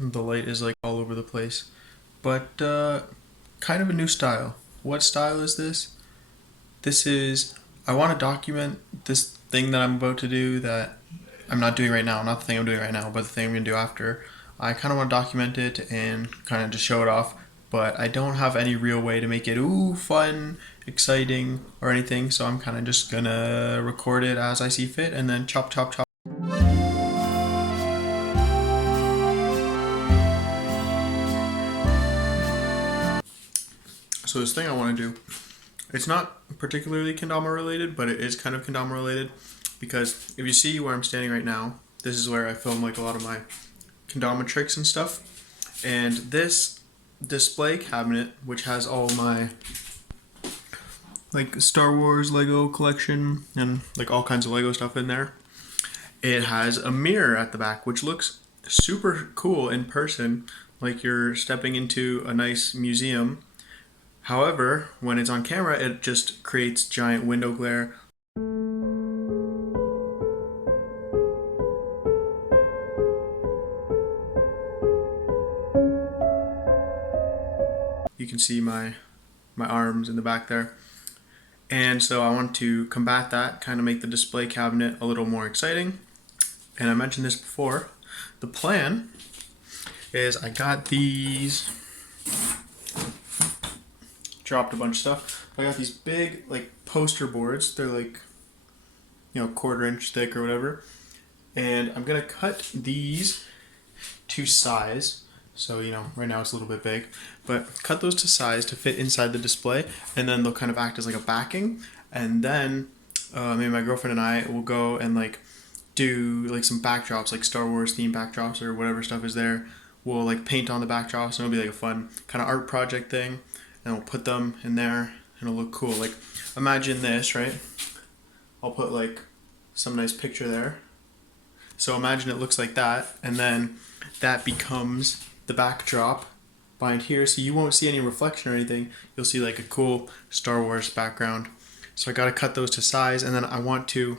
The light is like all over the place. But kind of a new style. What style is this? This is, I want to document this thing that I'm about to do that I'm not doing right now. Not the thing I'm doing right now, but the thing I'm going to do after. I kind of want to document it and kind of just show it off. But I don't have any real way to make it fun, exciting, or anything. So I'm kind of just gonna record it as I see fit and then chop, chop, chop. So this thing I want to do, it's not particularly kendama related, but it is kind of kendama related because if you see where I'm standing right now, this is where I film like a lot of my kendama tricks and stuff. And this display cabinet, which has all my like Star Wars Lego collection and like all kinds of Lego stuff in there, it has a mirror at the back, which looks super cool in person, like you're stepping into a nice museum. However, when it's on camera, it just creates giant window glare. You can see my arms in the back there. And so I want to combat that, kind of make the display cabinet a little more exciting. And I mentioned this before. The plan is I got these, dropped a bunch of stuff. I got these big like poster boards. They're like, quarter-inch thick or whatever. And I'm gonna cut these to size. So, right now it's a little bit big, but cut those to size to fit inside the display, and then they'll kind of act as like a backing. And then maybe my girlfriend and I will go and like do like some backdrops, like Star Wars themed backdrops or whatever stuff is there. We'll like paint on the backdrops, and it'll be like a fun kind of art project thing. And we'll put them in there, and it'll look cool. Like, imagine this, right? I'll put like some nice picture there. So imagine it looks like that, and then that becomes the backdrop behind here, so you won't see any reflection or anything. You'll see like a cool Star Wars background. So I gotta cut those to size, and then I want to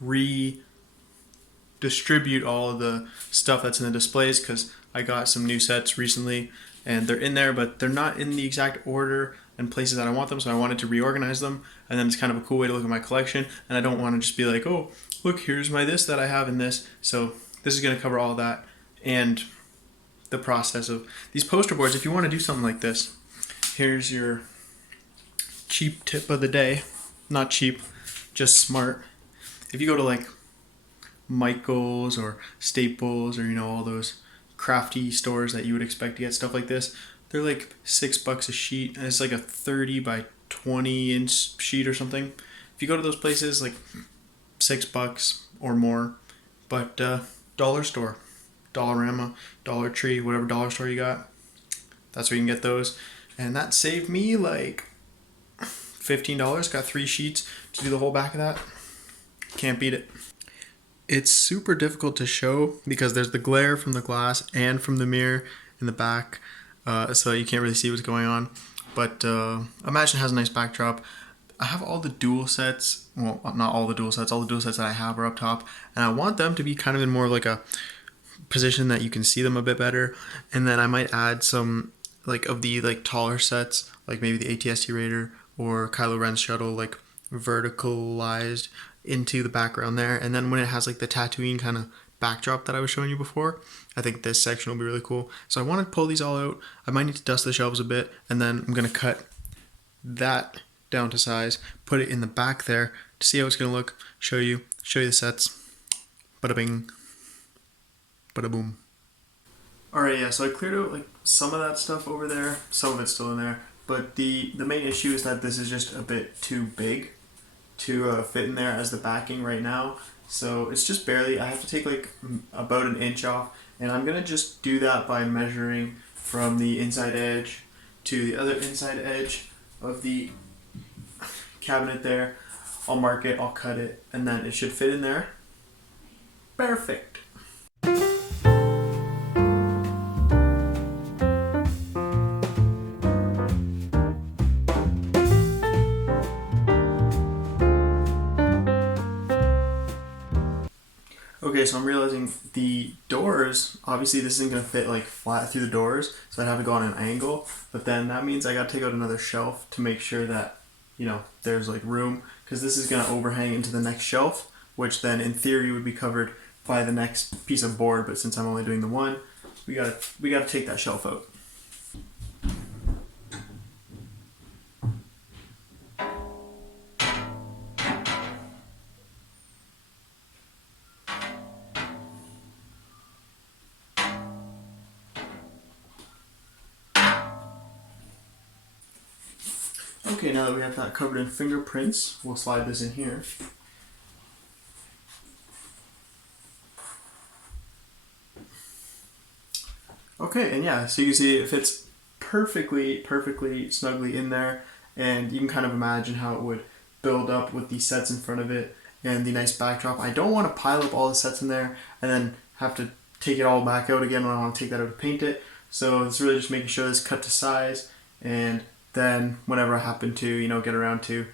redistribute all of the stuff that's in the displays because I got some new sets recently, and they're in there, but they're not in the exact order and places that I want them, so I wanted to reorganize them, and then it's kind of a cool way to look at my collection, and I don't want to just be like, oh, look, here's my this that I have in this. So this is going to cover all that, and the process of these poster boards. If you want to do something like this, here's your cheap tip of the day. Not cheap, just smart. If you go to like Michael's or Staples or all those crafty stores that you would expect to get stuff like this, they're like $6 a sheet, and it's like a 30 by 20 inch sheet or something. If you go to those places, like $6 or more. But dollar store, Dollarama, Dollar Tree, whatever dollar store you got, that's where you can get those. And that saved me like $15. Got 3 sheets to do the whole back of that. Can't beat it. It's super difficult to show because there's the glare from the glass and from the mirror in the back, so you can't really see what's going on. But imagine it has a nice backdrop. I have all the dual sets, well, not all the dual sets, all the dual sets that I have are up top, and I want them to be kind of in more like a position that you can see them a bit better. And then I might add some like of the like taller sets, like maybe the AT-ST Raider or Kylo Ren's shuttle, like verticalized into the background there. And then when it has like the Tatooine kind of backdrop that I was showing you before, I think this section will be really cool. So I want to pull these all out. I might need to dust the shelves a bit, and then I'm going to cut that down to size, put it in the back there to see how it's going to look, show you the sets. Bada bing, bada boom. Alright, yeah, so I cleared out like some of that stuff over there, some of it's still in there, but the main issue is that this is just a bit too big to fit in there as the backing right now. So it's just barely, I have to take like about an inch off, and I'm going to just do that by measuring from the inside edge to the other inside edge of the cabinet there. I'll mark it, I'll cut it, and then it should fit in there. Perfect. Okay, Okay, so I'm realizing the doors, obviously this isn't going to fit like flat through the doors, so I'd have to go on an angle, but then that means I got to take out another shelf to make sure that, you know, there's like room, because this is going to overhang into the next shelf, which then in theory would be covered by the next piece of board, but since I'm only doing the one, we gotta take that shelf out. Okay, now that we have that covered in fingerprints, we'll slide this in here. Okay, and yeah, so you can see it fits perfectly snugly in there, and you can kind of imagine how it would build up with the sets in front of it and the nice backdrop. I don't want to pile up all the sets in there and then have to take it all back out again when I want to take that out to paint it. So it's really just making sure this cut to size, and then whenever I happen to, you know, get around to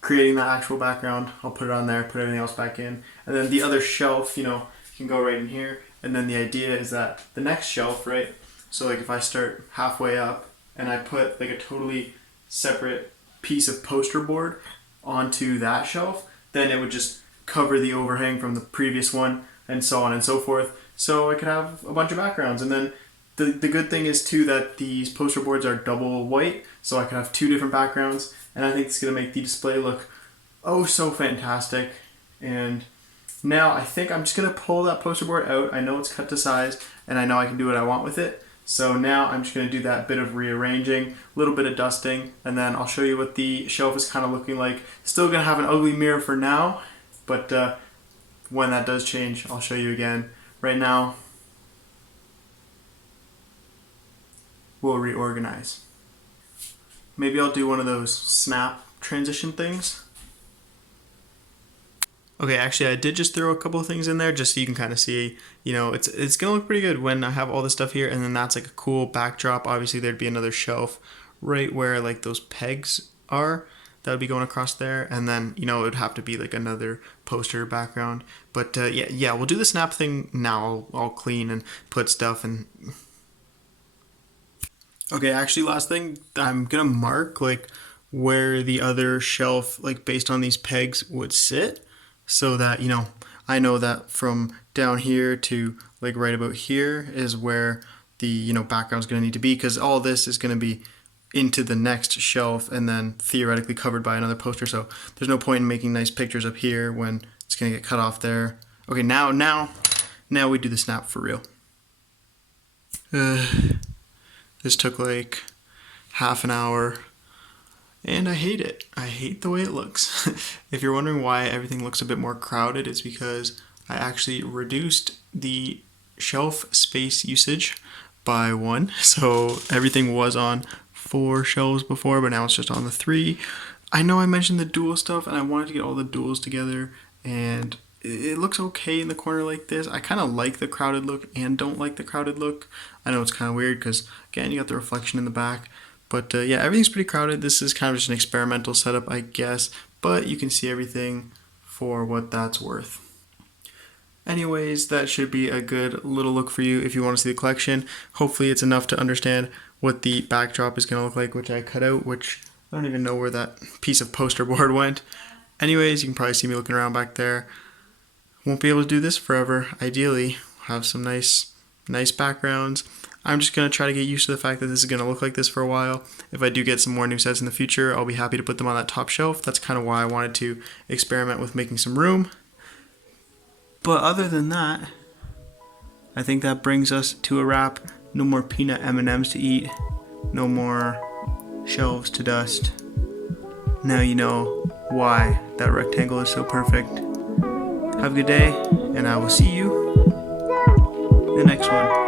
creating that actual background, I'll put it on there, put everything else back in. And then the other shelf, you know, can go right in here. And then the idea is that the next shelf, right? So like if I start halfway up and I put like a totally separate piece of poster board onto that shelf, then it would just cover the overhang from the previous one, and so on and so forth. So I could have a bunch of backgrounds. And then the good thing is too that these poster boards are double white, so I could have two different backgrounds, and I think it's going to make the display look oh so fantastic. And now I think I'm just going to pull that poster board out. I know it's cut to size, and I know I can do what I want with it. So now I'm just going to do that bit of rearranging, a little bit of dusting, and then I'll show you what the shelf is kind of looking like. Still going to have an ugly mirror for now, but when that does change, I'll show you again. Right now, we'll reorganize. Maybe I'll do one of those snap transition things. Okay, actually I did just throw a couple of things in there just so you can kind of see, you know, it's gonna look pretty good when I have all this stuff here, and then that's like a cool backdrop. Obviously there'd be another shelf right where like those pegs are that would be going across there, and then, you know, it would have to be like another poster background. But yeah, we'll do the snap thing now. I'll clean and put stuff and... Okay, actually last thing, I'm gonna mark like where the other shelf, like based on these pegs, would sit, so that, you know, I know that from down here to like right about here is where the, you know, background's gonna need to be, because all this is gonna be into the next shelf and then theoretically covered by another poster. So there's no point in making nice pictures up here when it's gonna get cut off there. Okay, now we do the snap for real. This took like half an hour, and I hate it. I hate the way it looks. If you're wondering why everything looks a bit more crowded, it's because I actually reduced the shelf space usage by 1. So everything was on 4 shelves before, but now it's just on the 3. I know I mentioned the dual stuff, and I wanted to get all the duals together, and it looks okay in the corner like this. I kind of like the crowded look and don't like the crowded look. I know it's kind of weird because, again, you got the reflection in the back. But yeah, everything's pretty crowded. This is kind of just an experimental setup, I guess. But you can see everything for what that's worth. Anyways, that should be a good little look for you if you want to see the collection. Hopefully it's enough to understand what the backdrop is going to look like, which I cut out, which I don't even know where that piece of poster board went. Anyways, you can probably see me looking around back there. Won't be able to do this forever. Ideally, have some nice backgrounds. I'm just going to try to get used to the fact that this is going to look like this for a while. If I do get some more new sets in the future, I'll be happy to put them on that top shelf. That's kind of why I wanted to experiment with making some room. But other than that, I think that brings us to a wrap. No more peanut M&Ms to eat. No more shelves to dust. Now you know why that rectangle is so perfect. Have a good day, and I will see you in the next one.